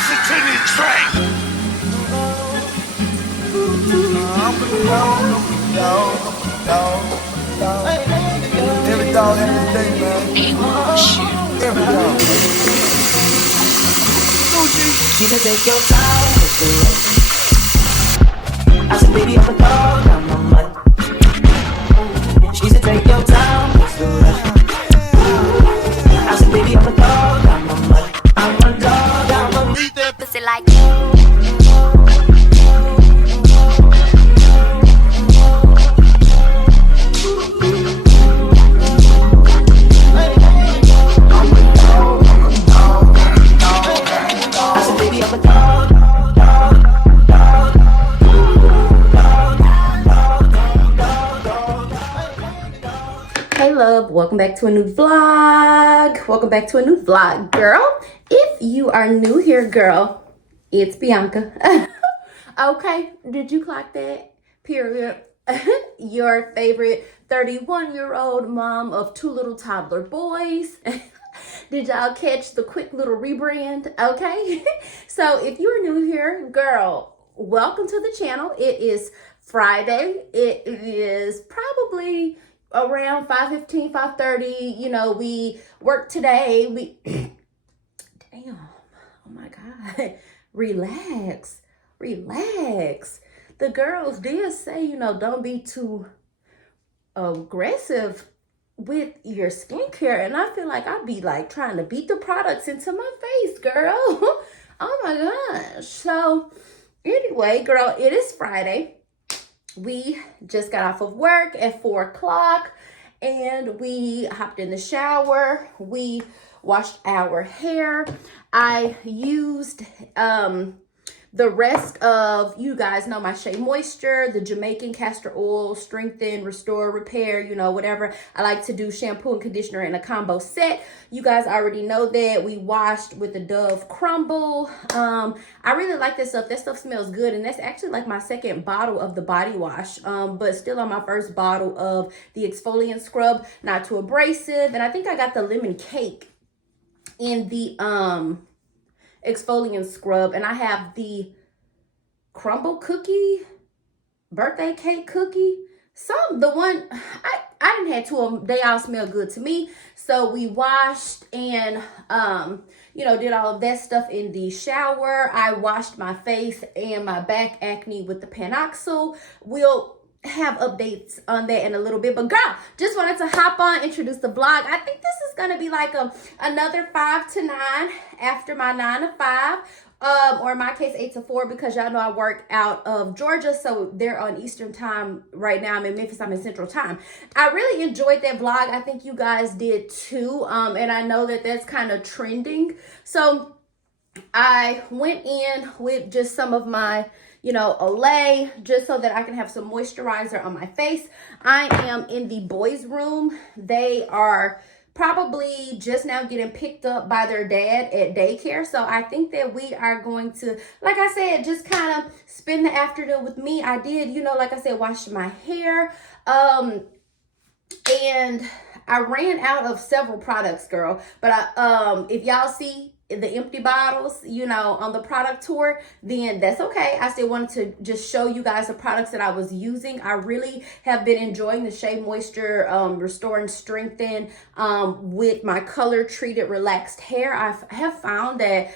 listen to this track. Every dog has his day, man. Every dog. She said, take your time with the I said, baby, I'm a dog, I'm a mutt. She said, take your time with the I said, baby, I'm a dog, I'm a mutt. I'm a dog, I'm a Beat that Pussy like I said, baby, I'm a dog. Hey love, welcome back to a new vlog. Welcome back to a new vlog, girl. If you are new here, girl, it's Bianca. Okay, did you clock that? Period. Your favorite 31-year-old mom of two little toddler boys. Did y'all catch the quick little rebrand? Okay. So if you're new here, girl, welcome to the channel. It is Friday. It is probably around 5:15, 5:30. You know, we work today. Damn. Oh my God. Relax. The girls did say, you know, don't be too aggressive with your skincare, and I feel like I'd be like trying to beat the products into my face, girl. Oh my gosh. So anyway, girl, it is Friday. We just got off of work at 4 o'clock and we hopped in the shower. We washed our hair. I used the rest of, you guys know, my Shea Moisture, the Jamaican castor oil, strengthen, restore, repair, you know, whatever. I like to do shampoo and conditioner in a combo set. You guys already know that. We washed with the Dove Crumble. I really like this stuff. That stuff smells good, and that's actually like my second bottle of the body wash, but still on my first bottle of the exfoliant scrub. Not too abrasive, and I think I got the lemon cake in the exfoliant scrub, and I have the crumble cookie, birthday cake cookie, the one I didn't have two of them. They all smell good to me. So we washed and you know, did all of that stuff in the shower. I washed my face and my back acne with the Panoxyl. We'll have updates on that in a little bit, but girl, just wanted to hop on, introduce the vlog. I think this is gonna be like another 5 to 9 after my 9 to 5, or in my case 8 to 4, because y'all know I work out of Georgia, so they're on Eastern time right now. I'm in Memphis, I'm in Central time. I really enjoyed that vlog. I think you guys did too, and I know that that's kind of trending. So I went in with just some of my, you know, Olay, just so that I can have some moisturizer on my face. I am in the boys' room. They are probably just now getting picked up by their dad at daycare. So I think that we are going to, like I said, just kind of spend the afternoon with me. I did, you know, like I said, wash my hair. And I ran out of several products, girl. But if y'all see the empty bottles, you know, on the product tour, then that's okay. I still wanted to just show you guys the products that I was using. I really have been enjoying the Shea Moisture Restore and Strengthen with my color treated relaxed hair. I have found that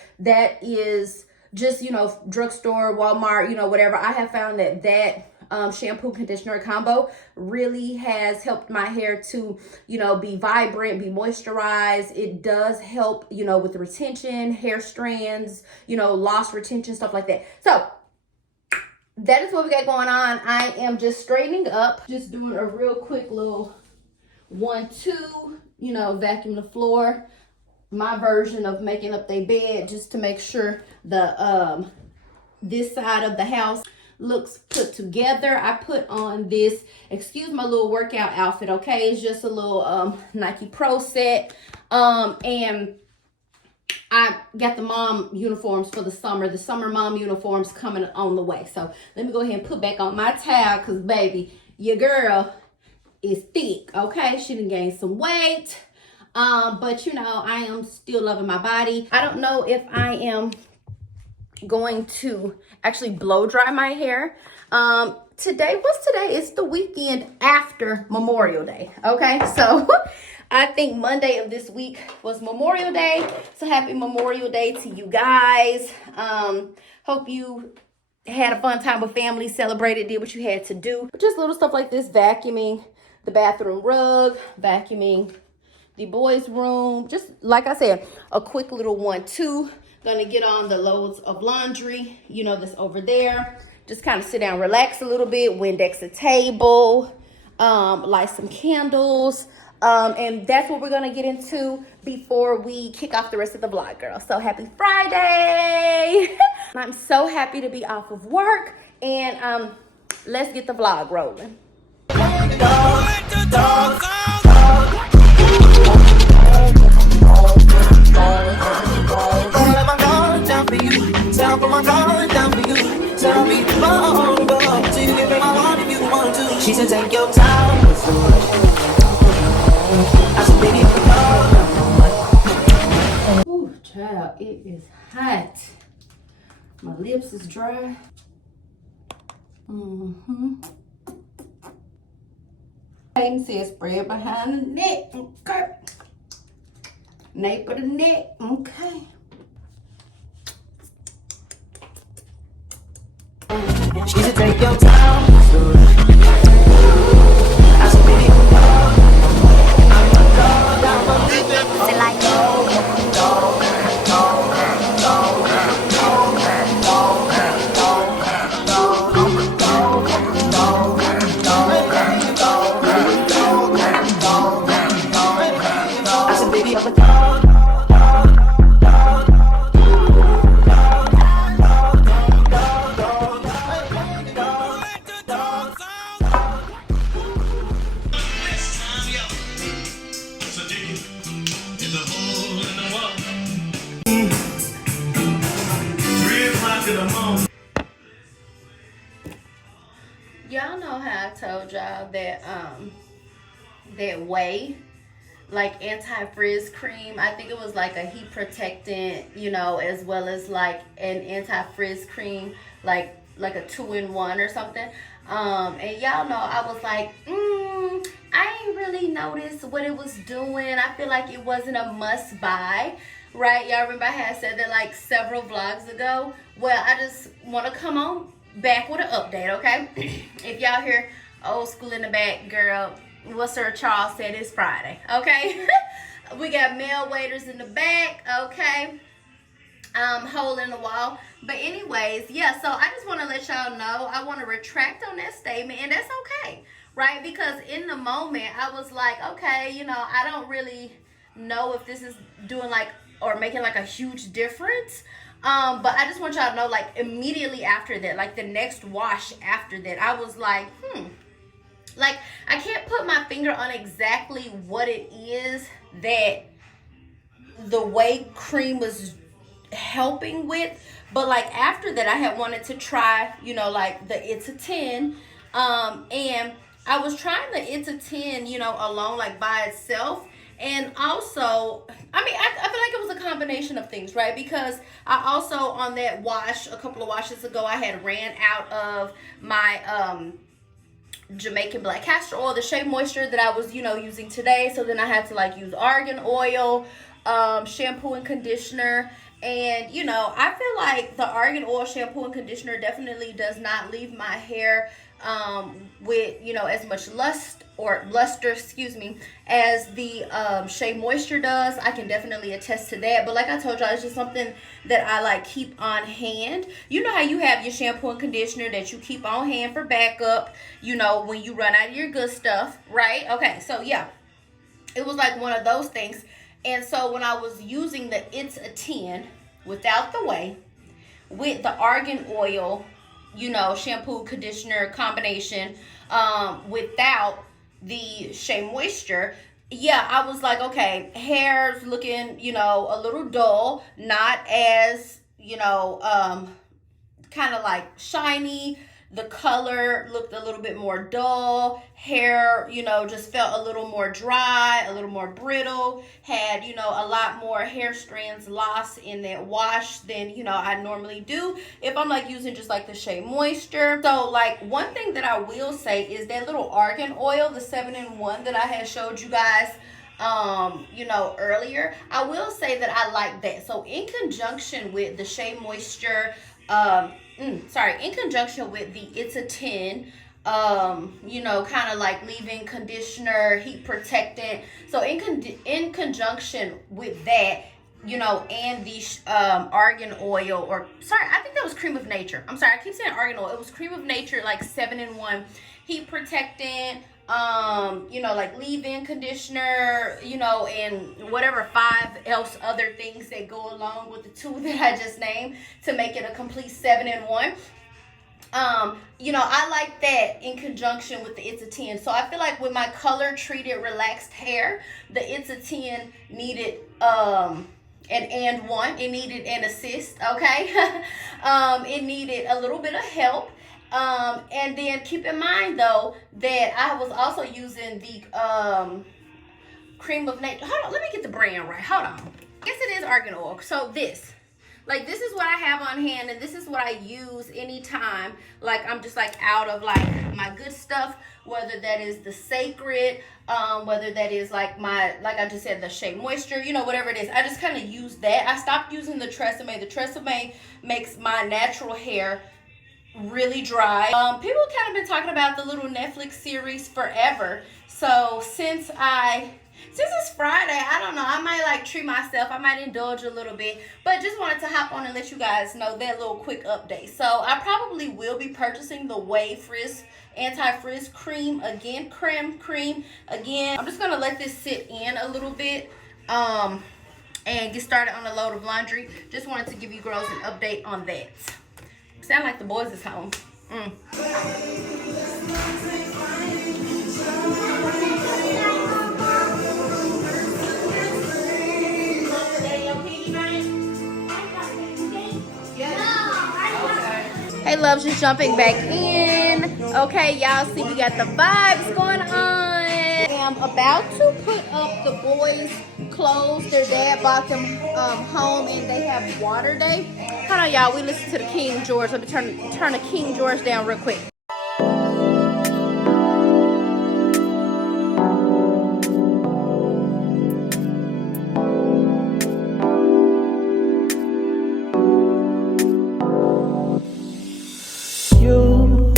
is just, you know, drugstore, Walmart, you know, whatever. I have found that shampoo conditioner combo really has helped my hair to, you know, be vibrant, be moisturized. It does help, you know, with the retention, hair strands, you know, loss retention, stuff like that. So that is what we got going on. I am just straightening up, just doing a real quick little 1-2, you know, vacuum the floor. My version of making up their bed, just to make sure the this side of the house looks put together. I put on this, excuse my little workout outfit, okay? It's just a little Nike Pro set. And I got the mom uniforms for the summer mom uniforms coming on the way. So let me go ahead and put back on my towel, because baby, your girl is thick, okay? She done gained some weight. But you know, I am still loving my body. I don't know if I am going to actually blow dry my hair. Today, what's today? It's the weekend after Memorial Day. Okay, so I think Monday of this week was Memorial Day. So happy Memorial Day to you guys. Hope you had a fun time with family, celebrated, did what you had to do. But just little stuff like this, vacuuming the bathroom rug, vacuuming the boys' room. Just like I said, a quick little 1-2. Gonna get on the loads of laundry, you know, that's over there. Just kind of sit down, relax a little bit, Windex a table, light some candles. And that's what we're gonna get into before we kick off the rest of the vlog, girl. So happy Friday. I'm so happy to be off of work, and let's get the vlog rolling. She said, take your time. I said, baby, Ooh, child, it is hot. My lips is dry. Hayden says spread behind the neck. Okay. Nape of the neck. Okay. she said, take your time. I said, baby, I said, baby, I'm a dog. Y'all know how I told y'all that that way, like anti-frizz cream, I think it was like a heat protectant, you know, as well as like an anti-frizz cream, like a 2-in-1 or something. And y'all know I was like, I ain't really noticed what it was doing. I feel like it wasn't a must buy, right? Y'all remember I had said that like several vlogs ago. Well, I just want to come on back with an update, okay? If y'all hear old school in the back, girl, what Sir Charles said, it's Friday, okay? We got male waiters in the back, okay? Hole in the wall. But anyways, yeah, so I just want to let y'all know, I want to retract on that statement, and that's okay, right? Because in the moment, I was like, okay, you know, I don't really know if this is doing like, or making like a huge difference. But I just want y'all to know, like, immediately after that, like the next wash after that, I was like, like, I can't put my finger on exactly what it is that the whey cream was helping with, but like after that I had wanted to try, you know, like the It's a 10, and I was trying the It's a 10, you know, alone, like by itself. And also, I mean, I feel like it was a combination of things, right? Because I also, on that wash, a couple of washes ago, I had ran out of my Jamaican black castor oil, the Shea Moisture that I was, you know, using today. So then I had to like use argan oil, shampoo and conditioner. And, you know, I feel like the argan oil shampoo and conditioner definitely does not leave my hair with, you know, as much luster, excuse me, as the Shea Moisture does. I can definitely attest to that. But like I told y'all, it's just something that I like keep on hand. You know how you have your shampoo and conditioner that you keep on hand for backup, you know, when you run out of your good stuff, right? Okay, so yeah, it was like one of those things. And so when I was using the It's a 10 without the whey, with the argan oil, you know, shampoo conditioner combination, without the Shea Moisture, yeah, I was like, okay, hair's looking, you know, a little dull, not as, you know, kind of like shiny. the color looked a little bit more dull. Hair, you know, just felt a little more dry, a little more brittle. Had, you know, a lot more hair strands lost in that wash than, you know, I normally do if I'm like using just like the Shea Moisture. So like one thing that I will say is that little argan oil, the 7-in-1 that I had showed you guys you know, earlier. I will say that I like that. So in conjunction with the Shea Moisture, in conjunction with the It's a 10, you know, kind of like leave-in conditioner, heat protectant. So in conjunction with that, you know, and the argan oil, or sorry, I think that was cream of nature. I'm sorry, I keep saying argan oil. It was cream of nature, like 7-in-1 heat protectant, you know, like leave-in conditioner, you know, and whatever 5 else other things that go along with the 2 that I just named to make it a complete 7-in-1. You know, I like that in conjunction with the It's a 10. So I feel like with my color treated relaxed hair, the It's a 10 needed it needed an assist, okay? It needed a little bit of help. And then keep in mind though that I was also using the cream of nature. Hold on, let me get the brand right. Hold on. I guess it is argan oil. So this is what I have on hand, and this is what I use anytime like I'm just like out of like my good stuff, whether that is the Sacred, whether that is like my, like I just said, the Shea Moisture, you know, whatever it is. I just kind of use that. I stopped using the Tresemme. The Tresemme makes my natural hair really dry. People kind of been talking about the little Netflix series Forever. So since it's Friday, I don't know, I might like treat myself. I might indulge a little bit, but just wanted to hop on and let you guys know that little quick update. So I probably will be purchasing the Way Frizz anti-frizz cream again, cream again. I'm just gonna let this sit in a little bit and get started on a load of laundry. Just wanted to give you girls an update on that. Sound like the boys is home. Hey loves, just jumping back in. Okay, y'all see we got the vibes going on. I'm about to put up the boys' clothes. Their dad bought them home and they have water day. Hold on, y'all, we listen to the King George. Let me turn the King George down real quick. You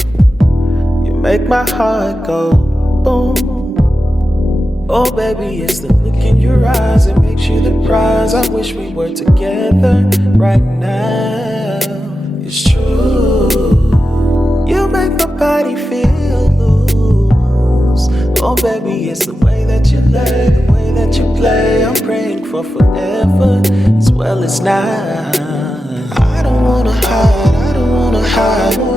make my heart go boom. Oh baby, it's the look in your eyes that makes you the prize. I wish we were together right now. It's true. You make my body feel loose. Oh baby, it's the way that you lay, the way that you play. I'm praying for forever as well as now. I don't wanna hide, I don't wanna hide, no,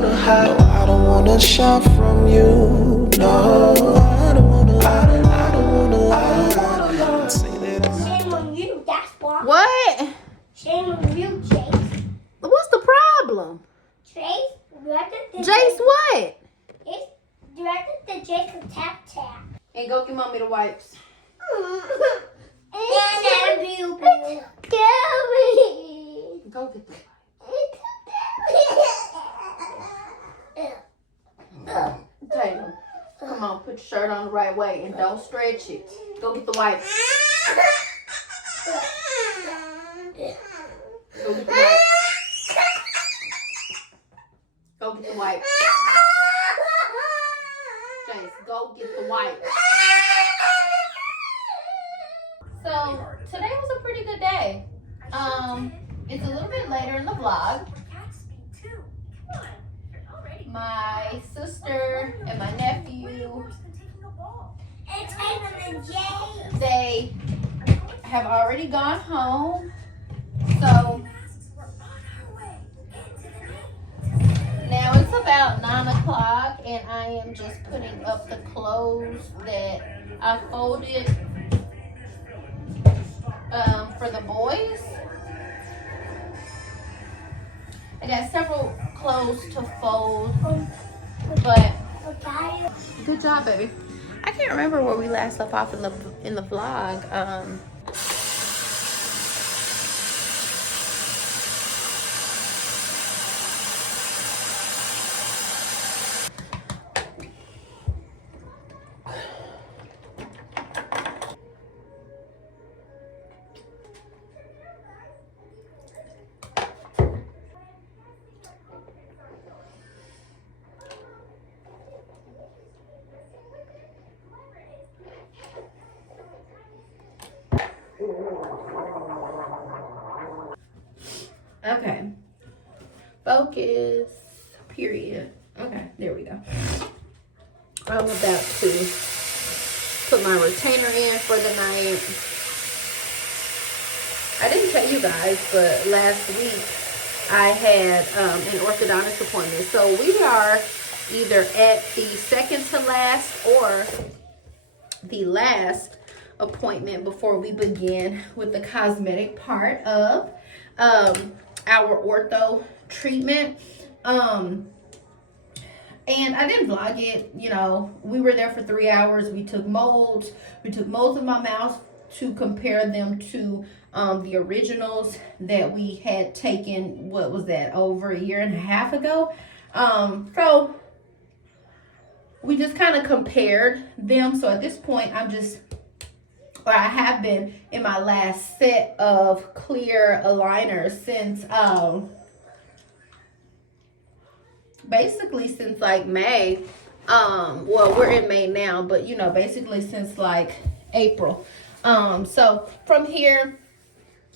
I don't wanna shout from you. No, I don't wanna hide, I don't wanna lie. Shame on you, that's why. What? Shame on you, Chase. What's the problem? Chase, directed the Jace, what? It's directed the Jacob Tap Tap. And go get mommy the wipes. And you Go get the Tatum, come on, put your shirt on the right way and don't stretch it. Go get the wipes. Go get the wipes. Go get the wipes. Jace, go get the wipes. So today was a pretty good day. It's a little bit later in the vlog. My sister and my nephew, they have already gone home. So now it's about 9 o'clock and I am just putting up the clothes that I folded for the boys. I got several clothes to fold. But good job, baby. I can't remember where we last left off in the vlog. Okay. Focus. Period. Okay, there we go. I'm about to put my retainer in for the night. I didn't tell you guys, but last week I had an orthodontist appointment. So we are either at the second to last or the last appointment before we begin with the cosmetic part of our ortho treatment. And I didn't vlog it, you know, we were there for 3 hours. We took molds of my mouth to compare them to the originals that we had taken, what was that, over a year and a half ago. So we just kind of compared them. So at this point, I have been in my last set of clear aligners since basically since like May. Well, we're in May now, but you know, basically since like April. So from here,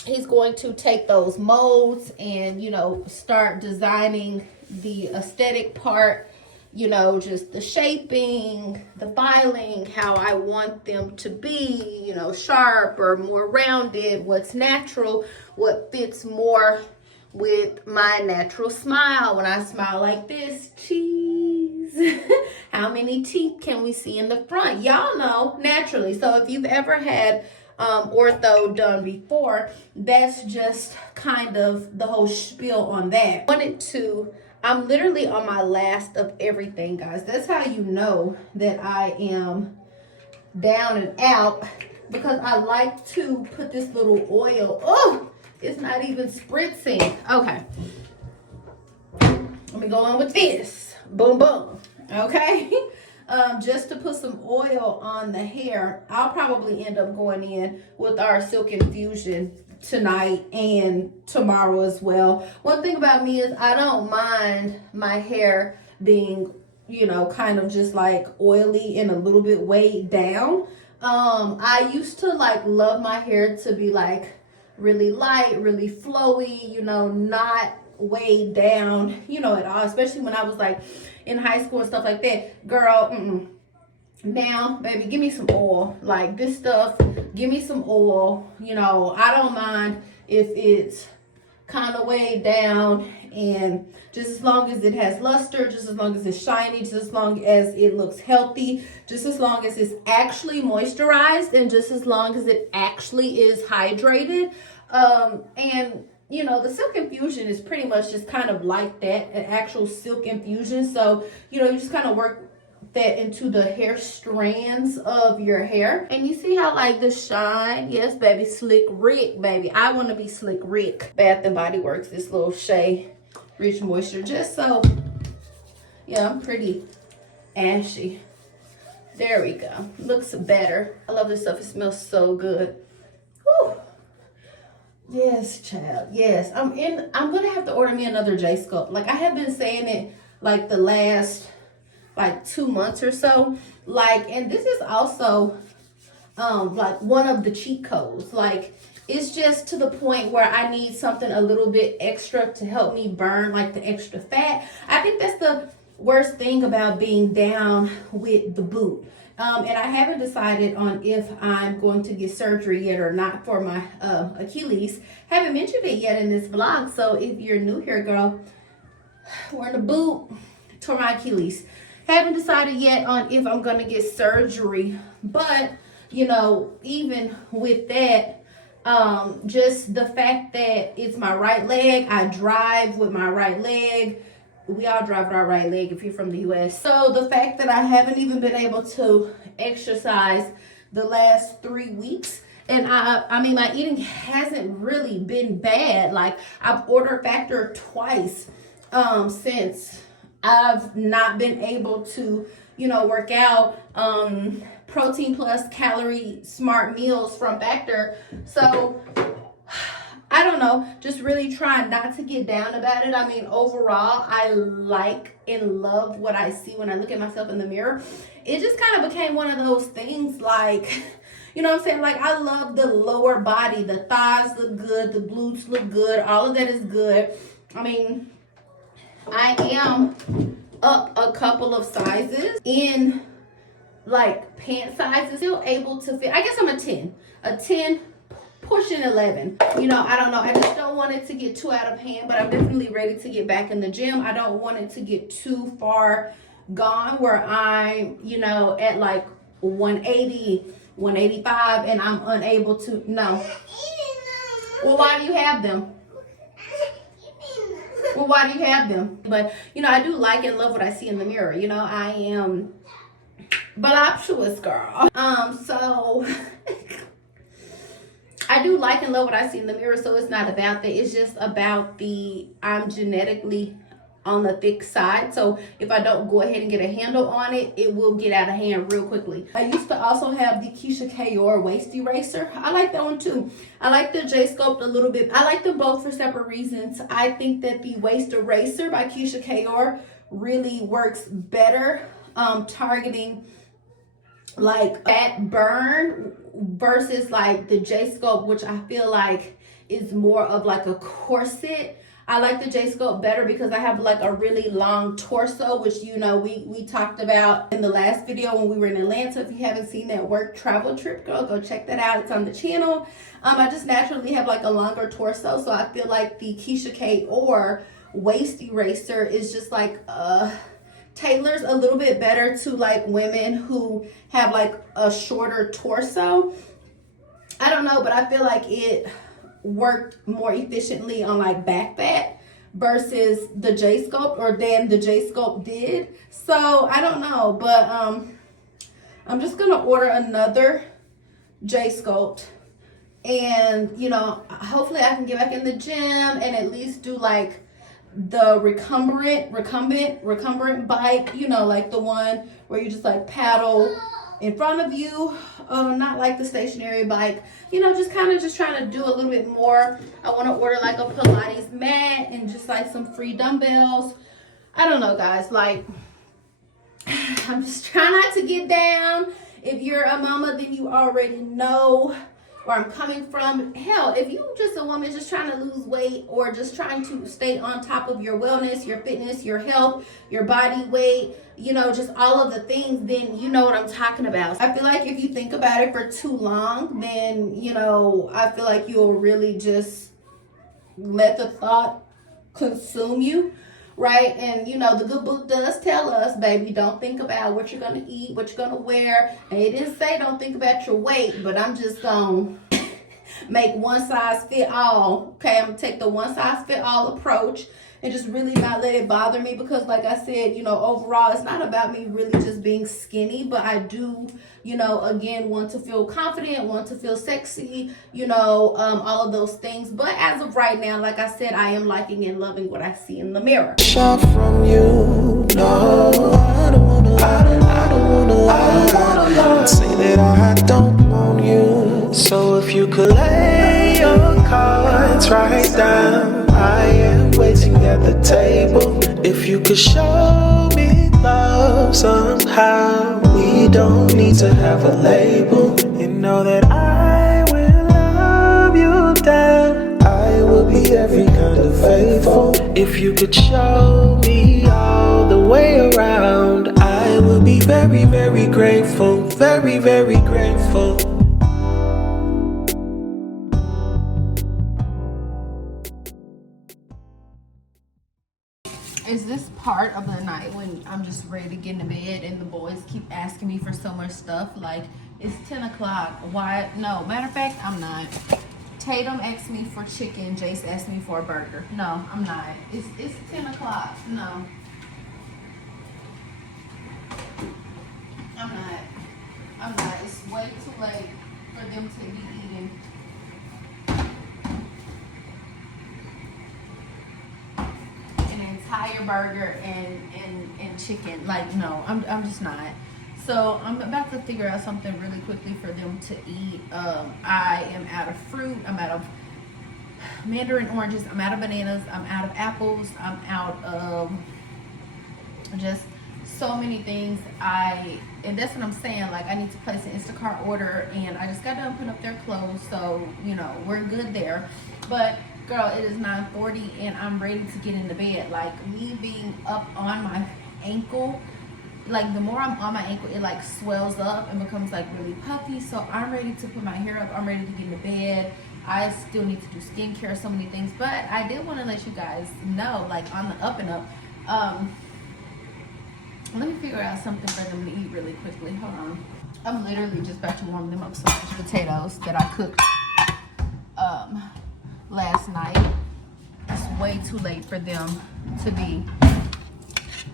he's going to take those molds and, you know, start designing the aesthetic part, you know, just the shaping, the filing, how I want them to be, you know, sharp or more rounded, what's natural, what fits more with my natural smile. When I smile like this, cheese. How many teeth can we see in the front? Y'all know, naturally. So if you've ever had ortho done before, that's just kind of the whole spiel on that. I'm literally on my last of everything, guys. That's how you know that I am down and out, because I like to put this little oil. Oh, it's not even spritzing. Okay. Let me go on with this. Boom, boom. Okay. Just to put some oil on the hair. I'll probably end up going in with our Silk Infusion tonight and tomorrow as well. One thing about me is I don't mind my hair being, you know, kind of just like oily and a little bit weighed down. I used to like love my hair to be like really light, really flowy, you know, not weighed down, you know, at all, especially when I was like in high school and stuff like that. Girl, now, baby, give me some oil. Like this stuff, give me some oil. You know, I don't mind if it's kind of weighed down, and just as long as it has luster, just as long as it's shiny, just as long as it looks healthy, just as long as it's actually moisturized, and just as long as it actually is hydrated. And you know, the Silk Infusion is pretty much just kind of like that, an actual silk infusion. So, you know, you just kind of work that into the hair strands of your hair. And you see how like the shine? Yes, baby, Slick Rick, baby. I want to be Slick Rick. Bath and Body Works, this little Shea Rich Moisture, just so, yeah, I'm pretty ashy. There we go. Looks better. I love this stuff. It smells so good. Whew. Yes, child. Yes. I'm gonna have to order me another J Sculpt. Like, I have been saying it like the last like 2 months or so. Like, and this is also like one of the cheat codes. Like, it's just to the point where I need something a little bit extra to help me burn like the extra fat. I think that's the worst thing about being down with the boot. And I haven't decided on if I'm going to get surgery yet or not for my Achilles. Haven't mentioned it yet in this vlog. So if you're new here, girl, wearing a boot, tore my Achilles. Haven't decided yet on if I'm going to get surgery. But, you know, even with that, just the fact that it's my right leg, I drive with my right leg. we all drive with our right leg if you're from the US. So the fact that I haven't even been able to exercise the last 3 weeks, and I mean, my eating hasn't really been bad. Like, I've ordered Factor twice since I've not been able to, you know, work out. Protein plus calorie smart meals from Factor. So I don't know, just really trying not to get down about it. I mean, overall, I like and love what I see when I look at myself in the mirror. It just kind of became one of those things, like, you know what I'm saying? Like, I love the lower body. The thighs look good. The glutes look good. All of that is good. I mean, I am up a couple of sizes in, like, pant sizes. Still able to fit. I guess I'm a 10. A 10, pushing 11. You know, I don't know. I just don't want it to get too out of hand, but I'm definitely ready to get back in the gym. I don't want it to get too far gone where I'm, you know, at like 180, 185, and I'm unable to, no. Well, why do you have them? Well, why do you have them? But, you know, I do like and love what I see in the mirror. You know, I am voluptuous, girl. So I do like and love what I see in the mirror, so it's not about that. It's just about I'm genetically on the thick side. So if I don't go ahead and get a handle on it, it will get out of hand real quickly. I used to also have the Keisha Kayor waist eraser. I like that one too. I like the J Sculpt a little bit. I like them both for separate reasons. I think that the waist eraser by Keisha Kayor really works better, targeting like fat burn versus like the J Sculpt, which I feel like is more of like a corset. I like the J Sculpt better because I have like a really long torso, which, you know, we talked about in the last video when we were in Atlanta. If you haven't seen that work travel trip, girl, go check that out. It's on the channel. I just naturally have like a longer torso, so I feel like the Keisha Kayor waist eraser is just like tailors a little bit better to like women who have like a shorter torso. I don't know, but I feel like it worked more efficiently on like back fat versus the J Sculpt, or than the J Sculpt did. So I don't know, but I'm just gonna order another J Sculpt, and, you know, hopefully I can get back in the gym and at least do like the recumbent bike, you know, like the one where you just like paddle in front of you, not like the stationary bike, you know, just kind of just trying to do a little bit more. I want to order like a Pilates mat and just like some free dumbbells. I don't know, guys, like, I'm just trying not to get down. If you're a mama, then you already know where I'm coming from. Hell, if you just a woman just trying to lose weight or just trying to stay on top of your wellness, your fitness, your health, your body weight, you know, just all of the things, then you know what I'm talking about. I feel like if you think about it for too long, then, you know, I feel like you'll really just let the thought consume you, right? And, you know, the good book does tell us, baby, don't think about what you're going to eat, what you're going to wear. And it didn't say don't think about your weight, but I'm just going to make one size fit all. Okay, I'm going to take the one size fit all approach and just really not let it bother me, because like I said, you know, overall, it's not about me really just being skinny, but I do, you know, again, want to feel confident, want to feel sexy, you know, all of those things. But as of right now, like I said, I am liking and loving what I see in the mirror. Shot from you, no, I don't wanna lie, I don't wanna lie, say that I don't want you. So if you could lay your cards right down, I am waiting at the table. If you could show me love somehow, we don't need to have a label. You know that I will love you down, I will be every kind of faithful. If you could show me all the way around, I will be very, very grateful, very, very grateful. Is this part of the night when I'm just ready to get into bed and the boys keep asking me for so much stuff? Like, it's 10 o'clock. Why? No, matter of fact, I'm not. Tatum asked me for chicken. Jace asked me for a burger. No, I'm not. It's 10 o'clock. No. I'm not. It's way too late for them to be eating. An entire burger and chicken. Like, no, I'm just not. So I'm about to figure out something really quickly for them to eat. I am out of fruit. I'm out of mandarin oranges. I'm out of bananas. I'm out of apples. I'm out of just so many things. And that's what I'm saying. Like, I need to place an Instacart order, and I just got done putting up their clothes, so you know we're good there. But girl, it is 9:40, and I'm ready to get into bed. Like, me being up on my ankle, like the more I'm on my ankle, it like swells up and becomes like really puffy. So I'm ready to put my hair up. I'm ready to get into bed. I still need to do skincare, so many things. But I did want to let you guys know, like, on the up and up. Let me figure out something for them to eat really quickly. Hold on. I'm literally just about to warm them up some mashed potatoes that I cooked last night. It's way too late for them to be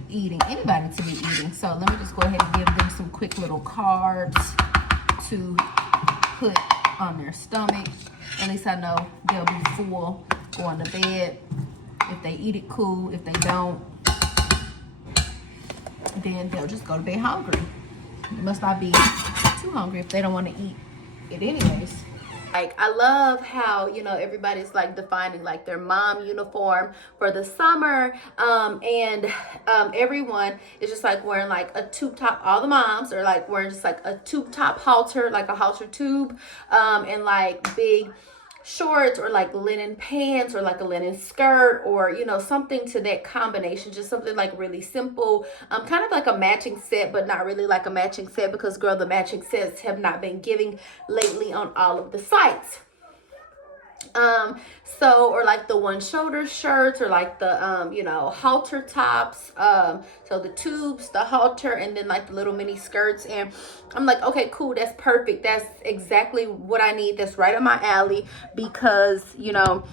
eating, anybody to be eating. So let me just go ahead and give them some quick little carbs to put on their stomach. At least I know they'll be full going to bed. If they eat it, cool. If they don't, then they'll just go to bed hungry. They must not be too hungry if they don't want to eat it anyways. Like, I love how, you know, everybody's like defining like their mom uniform for the summer. And everyone is just like wearing like a tube top. All the moms are like wearing just like a tube top halter, like a halter tube, and like big shorts or like linen pants or like a linen skirt, or you know, something to that combination, just something like really simple, kind of like a matching set, but not really like a matching set, because girl, the matching sets have not been giving lately on all of the sites. So, or like the one shoulder shirts, or like the you know, halter tops, so the tubes, the halter, and then like the little mini skirts. And I'm like, okay, cool, that's perfect, that's exactly what I need, that's right up my alley, because you know,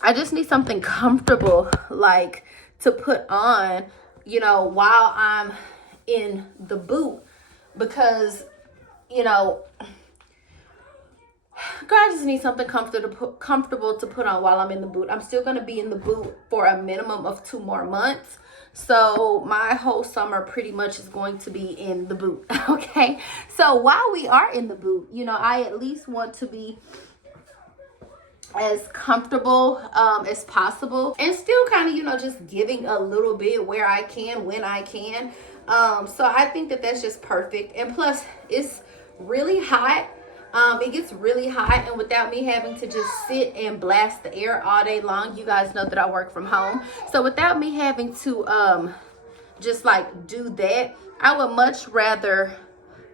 I just need something comfortable like to put on, you know, while I'm in the boot, because you know, girl, I just need something comfortable to put on while I'm in the boot. I'm still going to be in the boot for a minimum of 2 more months. So my whole summer pretty much is going to be in the boot. Okay. So while we are in the boot, you know, I at least want to be as comfortable as possible, and still kind of, you know, just giving a little bit where I can, when I can. So I think that that's just perfect. And plus, it's really hot. It gets really hot, and without me having to just sit and blast the air all day long, you guys know that I work from home. So without me having to just like do that, I would much rather,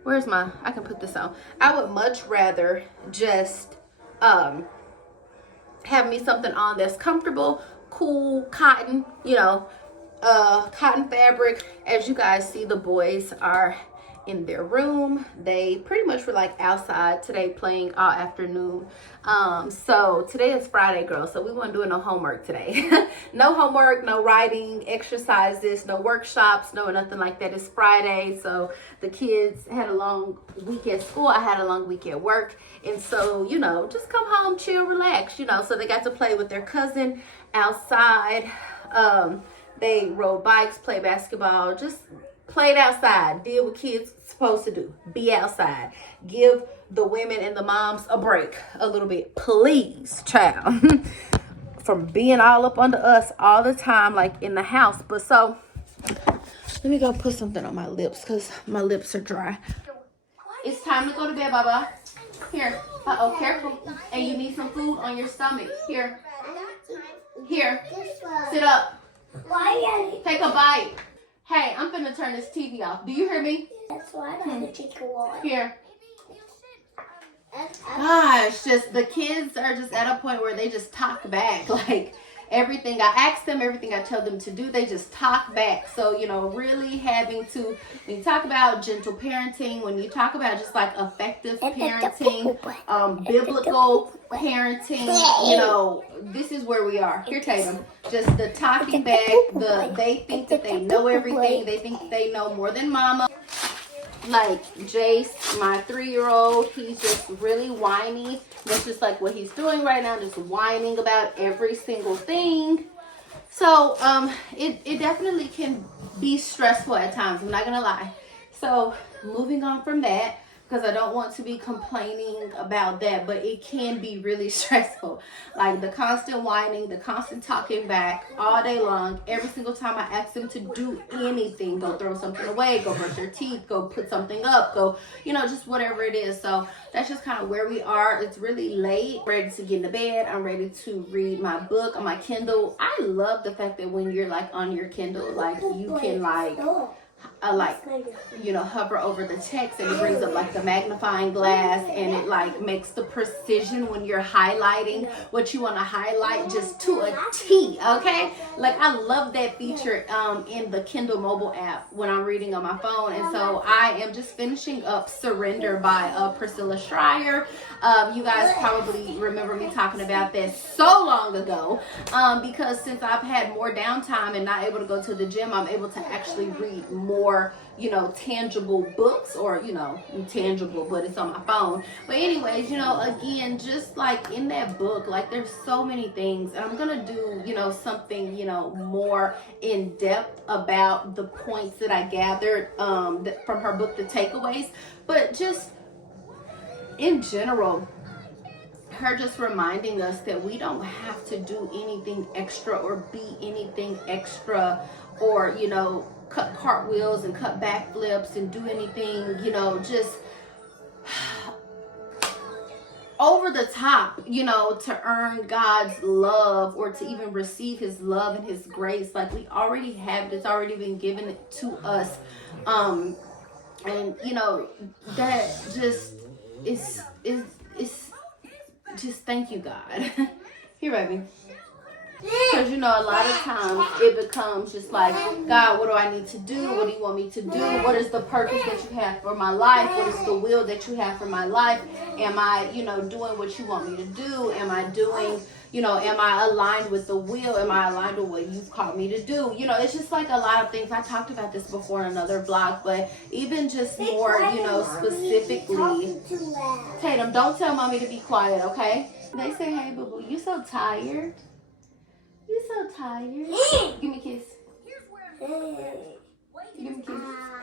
I can put this on. I would much rather just have me something on that's comfortable, cool, cotton, you know, cotton fabric. As you guys see, the boys are in their room. They pretty much were like outside today playing all afternoon. So today is Friday, girl, so we weren't doing no homework today. No homework, no writing, exercises, no workshops, no nothing like that. It's Friday, so the kids had a long week at school. I had a long week at work, and so, you know, just come home, chill, relax, you know. So they got to play with their cousin outside. They rode bikes, play basketball, just played outside, did what kids supposed to do, be outside. Give the women and the moms a break a little bit, please, child. From being all up under us all the time, like in the house. But so, let me go put something on my lips, because my lips are dry. It's time to go to bed, Baba. Here. Uh-oh, careful. And you need some food on your stomach. Here. Here. Sit up. Take a bite. Hey, I'm finna turn this TV off. Do you hear me? That's why I had to take a walk. Here. Gosh, just the kids are just at a point where they just talk back. Like, everything I ask them, everything I tell them to do, they just talk back. So, you know, really having to, when you talk about gentle parenting, when you talk about just like effective parenting, biblical parenting, you know, this is where we are. Here, Tatum. Just the talking back, they think that they know everything. They think that they know more than mama. Like Jace, my 3-year-old, he's just really whiny. That's just like what he's doing right now, just whining about every single thing. So it definitely can be stressful at times, I'm not gonna lie. So moving on from that, because I don't want to be complaining about that, but it can be really stressful. Like the constant whining, the constant talking back all day long. Every single time I ask them to do anything, go throw something away, go brush their teeth, go put something up, go, you know, just whatever it is. So that's just kind of where we are. It's really late. I'm ready to get into bed. I'm ready to read my book on my Kindle. I love the fact that when you're like on your Kindle, like you can like you know, hover over the text and it brings up like the magnifying glass, and it like makes the precision when you're highlighting what you want to highlight just to a T. Okay, like I love that feature in the Kindle mobile app when I'm reading on my phone. And so I am just finishing up Surrender by Priscilla Schreier. You guys probably remember me talking about that so long ago, because since I've had more downtime and not able to go to the gym, I'm able to actually read more, you know, tangible books, or, you know, intangible, but it's on my phone. But anyways, you know, again, just like in that book, like there's so many things, and I'm gonna do, you know, something, you know, more in depth about the points that I gathered from her book, The Takeaways. But just in general, her just reminding us that we don't have to do anything extra or be anything extra, or, you know, cut cartwheels and cut backflips and do anything, you know, just over the top, you know, to earn God's love or to even receive his love and his grace. Like we already have it. It's already been given to us. And you know, that just is just thank you, God. Here, baby. Because, you know, a lot of times it becomes just like, God, what do I need to do? What do you want me to do? What is the purpose that you have for my life? What is the will that you have for my life? Am I, you know, doing what you want me to do? Am I doing, you know, am I aligned with the will? Am I aligned with what you've called me to do? You know, it's just like a lot of things. I talked about this before in another blog, but even just more, you know, specifically. Tatum, don't tell mommy to be quiet, okay? They say, hey, boo-boo, you so tired. You're so tired. Give me a kiss. Give me a kiss.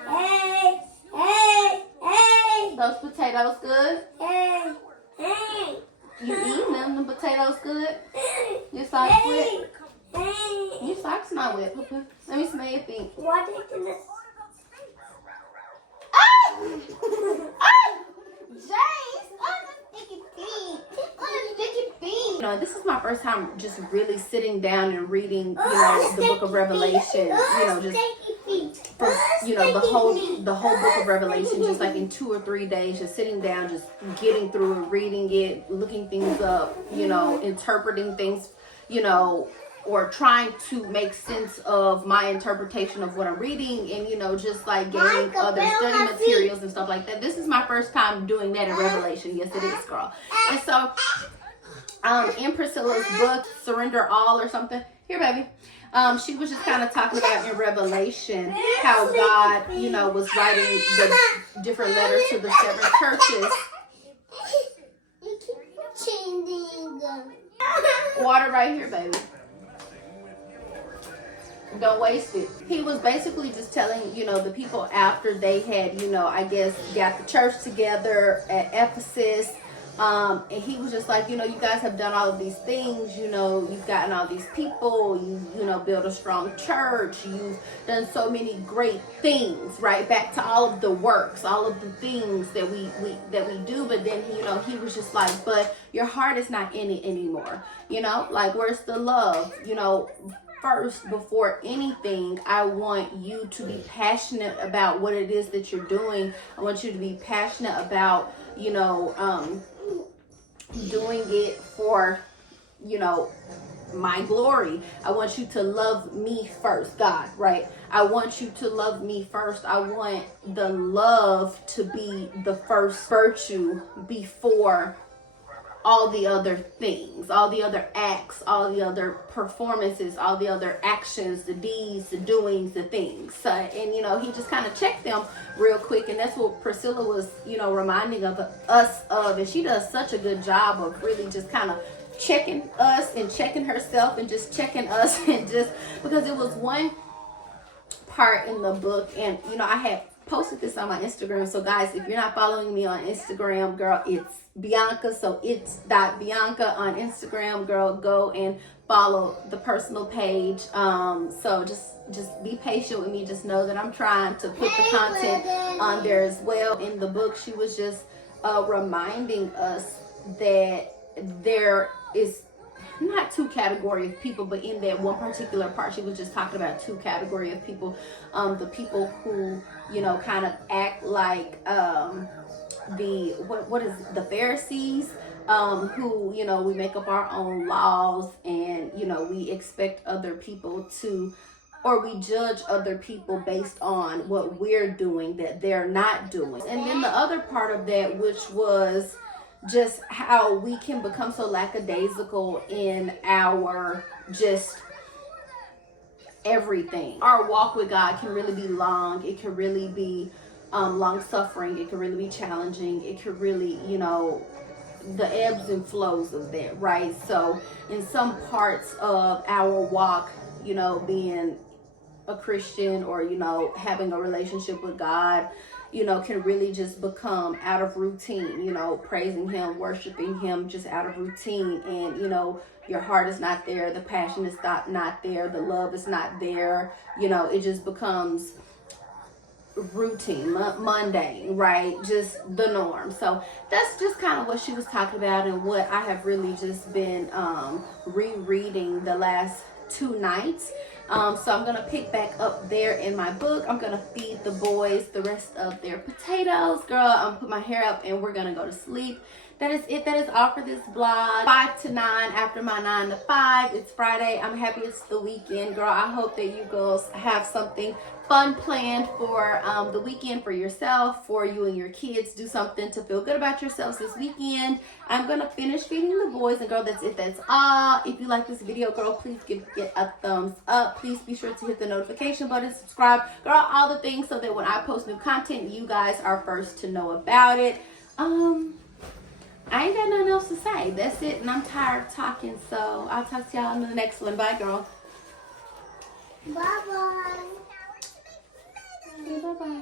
Hey, hey, hey. Those potatoes good? Hey, hey. You eating them? The potatoes good? Your socks wet? Your socks not wet, Papa. Let me smell your feet. What is this? Oh! Oh! Jace! Oh, the sticky feet! Oh, the sticky feet! You know, this is my first time just really sitting down and reading, you know, the book of Revelation. You know, just for, you know, the whole book of Revelation, just like in 2 or 3 days, just sitting down, just getting through it, reading it, looking things up, you know, interpreting things, you know, or trying to make sense of my interpretation of what I'm reading, and, you know, just like gaining other study materials and stuff like that. This is my first time doing that in Revelation. Yes, it is, girl. And so, in Priscilla's book, Surrender All or something, here, baby, she was just kind of talking about in Revelation how God, you know, was writing the different letters to the 7 churches. Water right here, baby. Don't waste it. He was basically just telling, you know, the people after they had, you know, I guess got the church together at Ephesus. And he was just like, you know, you guys have done all of these things, you know, you've gotten all these people, you know, built a strong church, you've done so many great things, right? Back to all of the works, all of the things that we do. But then, you know, he was just like, but your heart is not in it anymore. You know, like, where's the love? You know, first, before anything, I want you to be passionate about what it is that you're doing. I want you to be passionate about, you know, doing it for, you know, my glory. I want you to love me first, God, right? I want you to love me first. I want the love to be the first virtue before all the other things, all the other acts, all the other performances, all the other actions, the deeds, the doings, the things. And you know, he just kind of checked them real quick, and that's what Priscilla was, you know, reminding of us of. And she does such a good job of really just kind of checking us and checking herself and just checking us, and just because it was one part in the book, and you know, I had posted this on my Instagram. So guys, if you're not following me on Instagram, girl, it's Bianca. So its.beunca on Instagram, girl, go and follow the personal page. So just be patient with me. Just know that I'm trying to put the content on there as well. In the book, she was just reminding us that there is not two category of people, but in that one particular part, she was just talking about two category of people. The people who, you know, kind of act like what is the Pharisees, who, you know, we make up our own laws, and you know, we expect other people to, or we judge other people based on what we're doing that they're not doing. And then the other part of that, which was just how we can become so lackadaisical in our just everything. Our walk with God can really be long. It can really be long suffering. It can really be challenging. It can really, you know, the ebbs and flows of that, right? So in some parts of our walk, you know, being a Christian, or you know, having a relationship with God, you know, can really just become out of routine, you know, praising him, worshiping him just out of routine. And you know, your heart is not there, the passion is not there, the love is not there, you know, it just becomes routine, mundane, right? Just the norm. So that's just kind of what she was talking about, and what I have really just been rereading the last 2 nights. So I'm gonna pick back up there in my book. I'm gonna feed the boys the rest of their potatoes. Girl, I'm gonna put my hair up and we're gonna go to sleep. That is it. That is all for this vlog. 5 to 9 after my 9 to 5. It's Friday. I'm happy it's the weekend. Girl, I hope that you girls have something fun planned for the weekend, for yourself, for you and your kids. Do something to feel good about yourselves this weekend. I'm gonna finish feeding the boys, and girl, that's it. That's all. If you like this video, girl, please give it a thumbs up. Please be sure to hit the notification button, subscribe, girl, all the things, so that when I post new content, you guys are first to know about it. I ain't got nothing else to say. That's it, and I'm tired of talking, so I'll talk to y'all in the next one. Bye, girl. Bye-bye. Bye-bye.